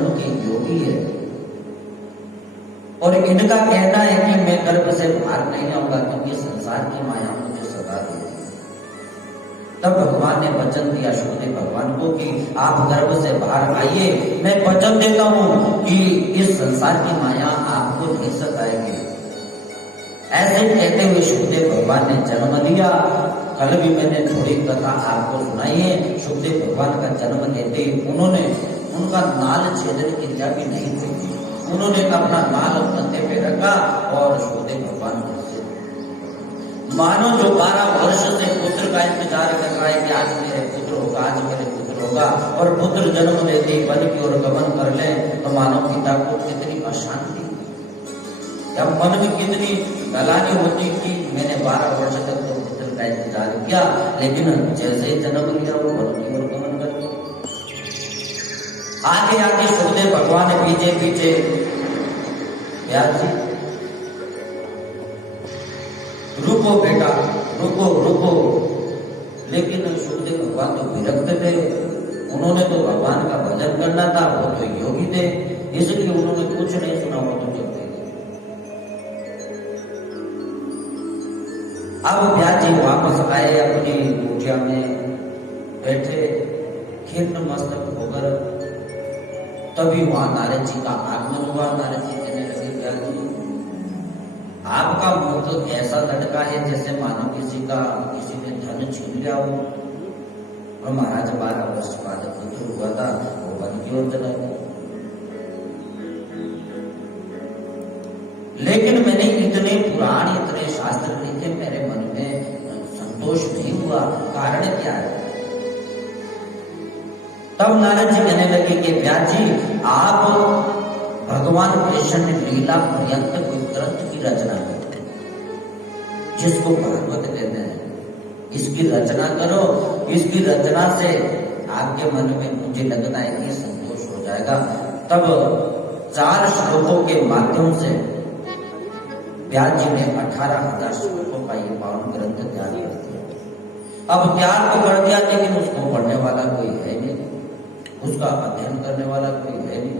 के योगी है और इनका कहना है कि मैं गर्भ से बाहर नहीं आऊंगा क्योंकि संसार की माया मुझे सदा दी। तब भगवान ने वचन दिया शुकदेव भगवान को कि आप गर्भ से बाहर आइए, मैं वचन देता हूं कि इस संसार की माया आपको नहीं सताएगी। ऐसे कहते हुए शुकदेव भगवान ने जन्म लिया। कल भी मैंने थोड़ी कथा आपको सुनाई है। शुकदेव भगवान का जन्म लेते ही उन्होंने उनका नाल छेदन की इच्छा भी नहीं थी। उन्होंने अपना नाल कंधे पे रखा और शुकदेव भगवान मानो जो 12 वर्ष से पुत्र का इंतजार कर रहा है कि आज मेरे पुत्र होगा, आज मेरे पुत्र होगा, और पुत्र जन्म लेते ही वन की ओर गमन कर ले तो मानव पिता को कितनी अशांति या मन में कितनी गलानी होती कि मैंने 12 वर्ष तक तो पुत्र का इंतजार किया, लेकिन जैसे ही जन्म लिया वो वन की ओर गमन कर गया। आगे आगे शुकदेव भगवान पीछे पीछे व्यास जी रुको बेटा, रुको रुको। लेकिन शुकदेव भगवान तो विरक्त थे। उन्होंने तो भगवान का भजन करना था, वो तो योगी थे, इसलिए उन्होंने कुछ नहीं सुना, वो तो चलते गए। अब व्यास जी वापस आए अपनी कुटिया में बैठे खिन्न मस्तक होकर। तभी वहां नारद जी का आगमन हुआ। नारद जी कहने लगे व्यास जी, आपका मुख ऐसा लटका है जैसे मानो किसी ने धन छीन लिया हो। और महाराज 12 वर्ष बाद पुत्र हुआ था, वो वन की ओर चला गया। लेकिन मैंने इतने पुराण इतने शास्त्र लिखे, मेरे मन में संतोष नहीं हुआ, कारण क्या है? तब नारद जी कहने लगे कि व्यास जी, आप भगवान कृष्ण ने लीला पर्यंत कोई ग्रंथ की रचना करो, जिसको भागवत कहते हैं। इसकी रचना करो, इसकी रचना से आपके मन में मुझे लगता है कि संतोष हो जाएगा। तब 4 श्लोकों के माध्यम से व्यास जी ने 18,000 श्लोकों का ये पावन ग्रंथ तैयार कर दिया। अब तैयार तो कर दिया, लेकिन उसको पढ़ने वाला कोई है नहीं, उसका अध्ययन करने वाला कोई है नहीं।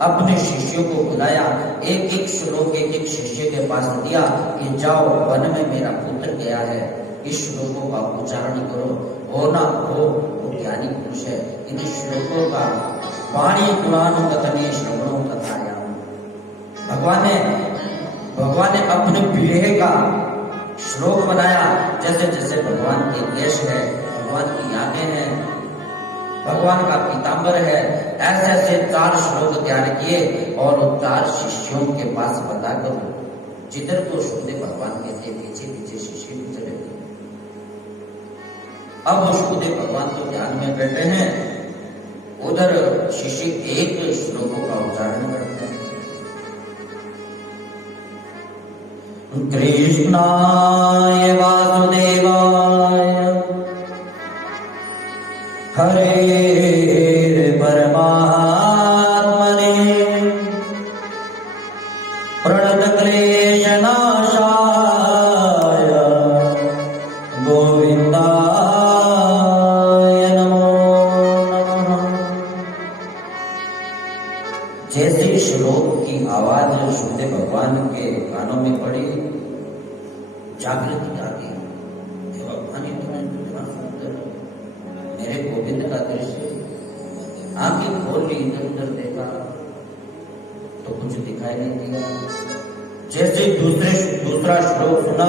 अपने शिष्यों को बुलाया, एक एक श्लोक एक एक शिष्य के पास दिया कि जाओ, वन में मेरा पुत्र गया है, इस श्लोकों का उच्चारण करो, हो ना हो वो ज्ञानी पुरुष है। इन श्लोकों का वाणी पुराण कथने श्रवणों कथाया। भगवान ने अपने विलेह का श्लोक बनाया। जैसे जैसे भगवान के केश है, भगवान की आंखें हैं, भगवान का पीतांबर है, ऐसे ऐसे 4 श्लोक तैयार किए और 4 शिष्यों के पास बताकर जिधर को शुकदेव भगवान कहते पीछे पीछे शिष्य भी चले गए। अब शुकदेव भगवान तो ध्यान में बैठे हैं, उधर शिष्य एक श्लोकों का उच्चारण करते हैं। कृष्णाय वासुदेवाय हरे परमात्मने प्रणतक्लेशनाशाय गोविंदाय नमो नमः। जैसे श्लोक की आवाज शुकदेव भगवान के कानों में पड़ी, जागृति आ गई। भगवान इतना सुंदर मेरे गोविंद का दृश्य, आंखें खोल ली, इधर उधर देखा तो कुछ दिखाई नहीं दिया। जैसे दूसरा श्लोक सुना,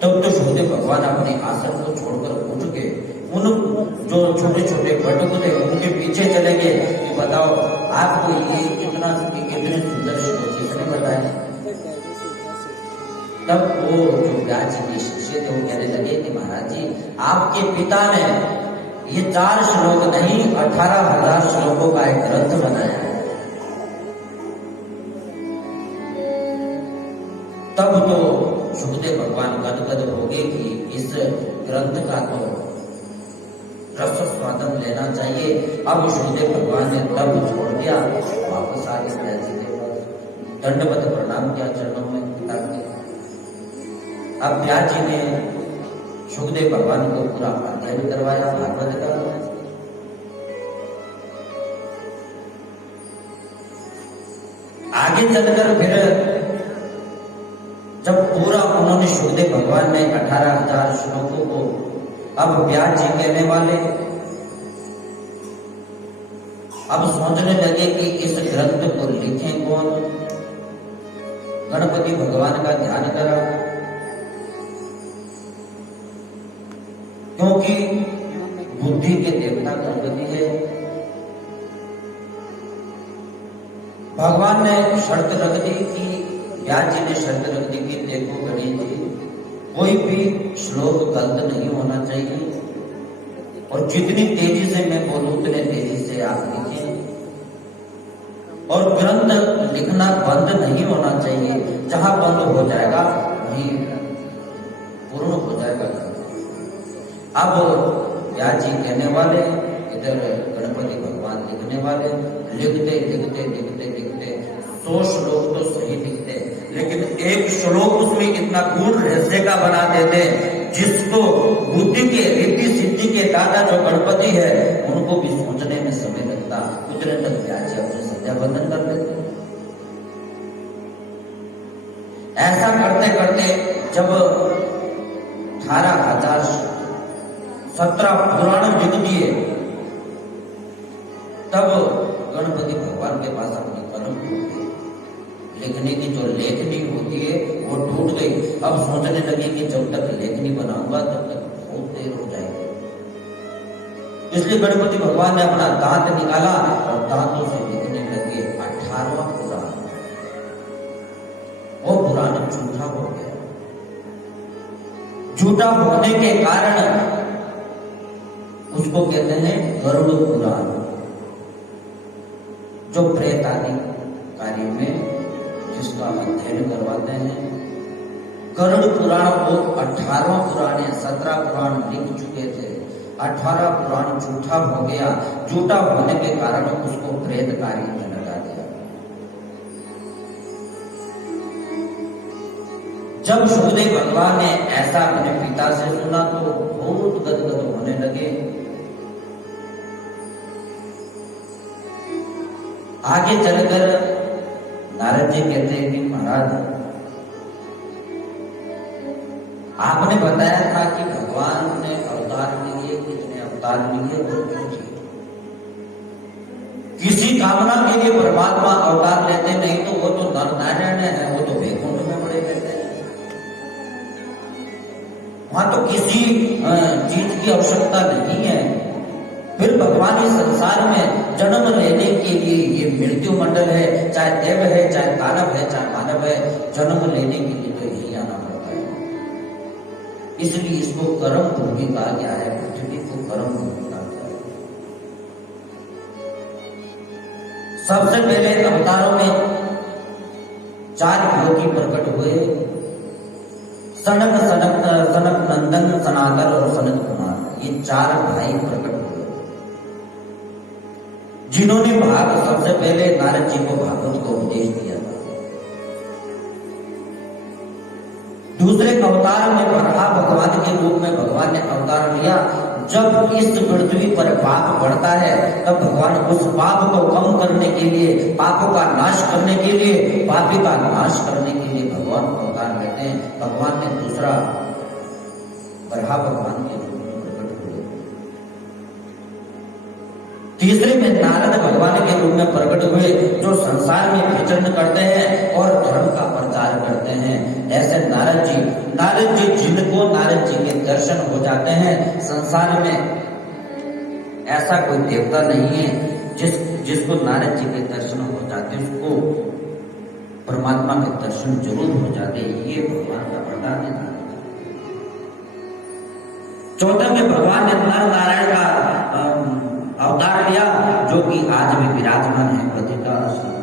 तब तो शुकदेव भगवान अपने आसन को छोड़कर उठ के उन जो छोटे छोटे बटुक थे उनके पीछे चले गए कि बताओ आपको ये कितने सुंदर श्लोक किसने बताया। तब वो जो व्यास जी के शिष्य थे वो कहने लगे कि महाराज जी, आपके पिता ने ये 4 श्लोक नहीं 18,000 श्लोकों का एक ग्रंथ बनाया है। तब तो शुकदेव भगवान गदगद हो गए कि इस ग्रंथ का तो रस स्वादन लेना चाहिए। अब शुकदेव भगवान ने तब छोड़ दिया, वापस आ गए व्यास जी के पास, दंडवत प्रणाम किया चरणों में पिता के। अब व्यास जी ने शुकदेव भगवान को पूरा अध्ययन करवाया भागवत का। आगे चलकर फिर जब पूरा उन्होंने सुखदेव भगवान ने 18,000 श्लोकों को अब व्यास जी कहने वाले अब सोचने लगे कि इस ग्रंथ को लिखें कौन। गणपति भगवान का ध्यान करा, क्योंकि बुद्धि के देवता गणपति है। भगवान ने शर्त रख दी कि व्यास जी ने शर्त रख दी कि देखो गणेश जी, कोई भी श्लोक गलत नहीं होना चाहिए और जितनी तेजी से मैं बोलूं उतने तेजी से आप लिखें और ग्रंथ लिखना बंद नहीं होना चाहिए। जहां बंद हो जाएगा वहीं पूर्ण हो जाएगा। अब व्यास जी कहने वाले, इधर गणपति भगवान लिखने वाले, लिखते लिखते लिखते लिखते 100 श्लोक तो सही लिखते, लेकिन एक श्लोक उसमें इतना गूढ़ रहस्य का बना देते जिसको बुद्धि के रिद्धि सिद्धि के दादा जो गणपति है उनको भी सोचने में समय लगता। उतने तक व्यास जी अपने संध्या बंदन कर लेते। ऐसा करते करते जब 18,000 17 पुराण लिख दिए, तब गणपति भगवान के पास अपनी कलम टूट गई। लिखने की जो लेखनी होती है वो टूट गई। अब सोचने लगी कि जब तक लेखनी बनाऊंगा तब तक बहुत देर हो जाएगी। इसलिए गणपति भगवान ने अपना दांत निकाला और दांतों से लिखने लगे 18वां पुराण। वो पुराण झूठा हो गया। झूठा होने के कारण उसको कहते हैं गरुड़ पुराण, जो प्रेत आदि कार्य में जिसका अध्ययन करवाते हैं। गरुड़ पुराण को 18वां पुराण है, 17 पुराण लिख चुके थे, 18 पुराण झूठा हो गया। झूठा होने के कारण उसको प्रेत कार्य में लगा दिया। जब सुखदेव भगवान ने ऐसा अपने पिता से सुना तो बहुत गदगद होने लगे। आगे चलकर नारद जी कहते हैं कि महाराज, आपने बताया था कि भगवान ने अवतार लिए, कितने अवतार लिए वो झूठे। किसी कामना के लिए परमात्मा अवतार लेते नहीं तो वो तो नर नारायण है, वो तो वैकुंठ में पड़े रहते हैं। वहां तो किसी चीज की आवश्यकता नहीं है। फिर भगवान इस संसार में जन्म लेने के लिए, ये मृत्यु मंडल है, चाहे देव है, चाहे दानव है, चाहे मानव है, जन्म लेने के लिए तो यही आना पड़ता है। इसलिए इसको कर्म भूमि कहा गया है, पृथ्वी को कर्म भूमि कहा गया है। सबसे पहले अवतारों में 4 योगी प्रकट हुए, सनक नंदन, सनातन और सनत कुमार। ये 4 भाई प्रकट हुए जिन्होंने सबसे पहले नारद जी को भागवत को उपदेश दिया था। दूसरे अवतार में बरहा भगवान के रूप में भगवान ने अवतार लिया। जब इस पृथ्वी पर पाप बढ़ता है तब भगवान उस पाप को कम करने के लिए, पापों का नाश करने के लिए, पापी का नाश करने के लिए भगवान अवतार लेते हैं। भगवान ने दूसरा बरहा भगवान के रूप में प्रकट हुए। तीसरे में नारद भगवान के रूप में प्रकट हुए, जो संसार में विचरण करते हैं और धर्म का प्रचार करते हैं। ऐसे नारद जी जिनको नारद जी के दर्शन हो जाते हैं, संसार में ऐसा कोई देवता नहीं है जिसको नारद जी के दर्शन हो जाते, उसको परमात्मा के दर्शन जरूर हो जाते। ये भगवान का वरदान है। चौथे में भगवान ने नर नारायण का अवतार लिया, जो कि आज भी विराजमान है बद्रिका आश्रम।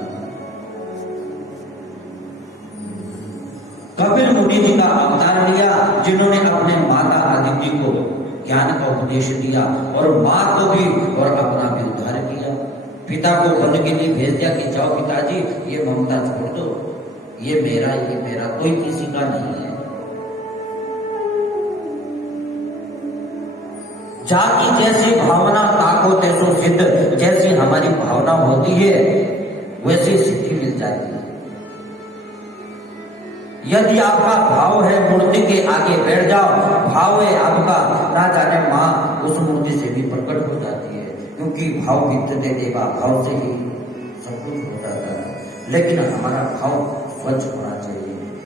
कपिल मुनि जी का अवतार लिया, जिन्होंने अपने माता आदित्य को ज्ञान का उपदेश दिया और मां को भी और अपना भी उद्धार किया। पिता को वन के लिए भेज दिया कि जाओ पिताजी, ये ममता छोड़ दो, ये मेरा कोई किसी का नहीं है। जाकी जैसी भावना ताको तैसो सिद्ध, जैसी हमारी भावना होती है वैसी सिद्धि मिल जाती है। यदि आपका भाव है मूर्ति के आगे बैठ जाओ, भाव है आपका, ना जाने माँ उस मूर्ति से भी प्रकट हो जाती है, क्योंकि भाव विद्यते देवा, भाव से ही सब कुछ हो जाता है। लेकिन हमारा भाव स्वच्छ होना चाहिए।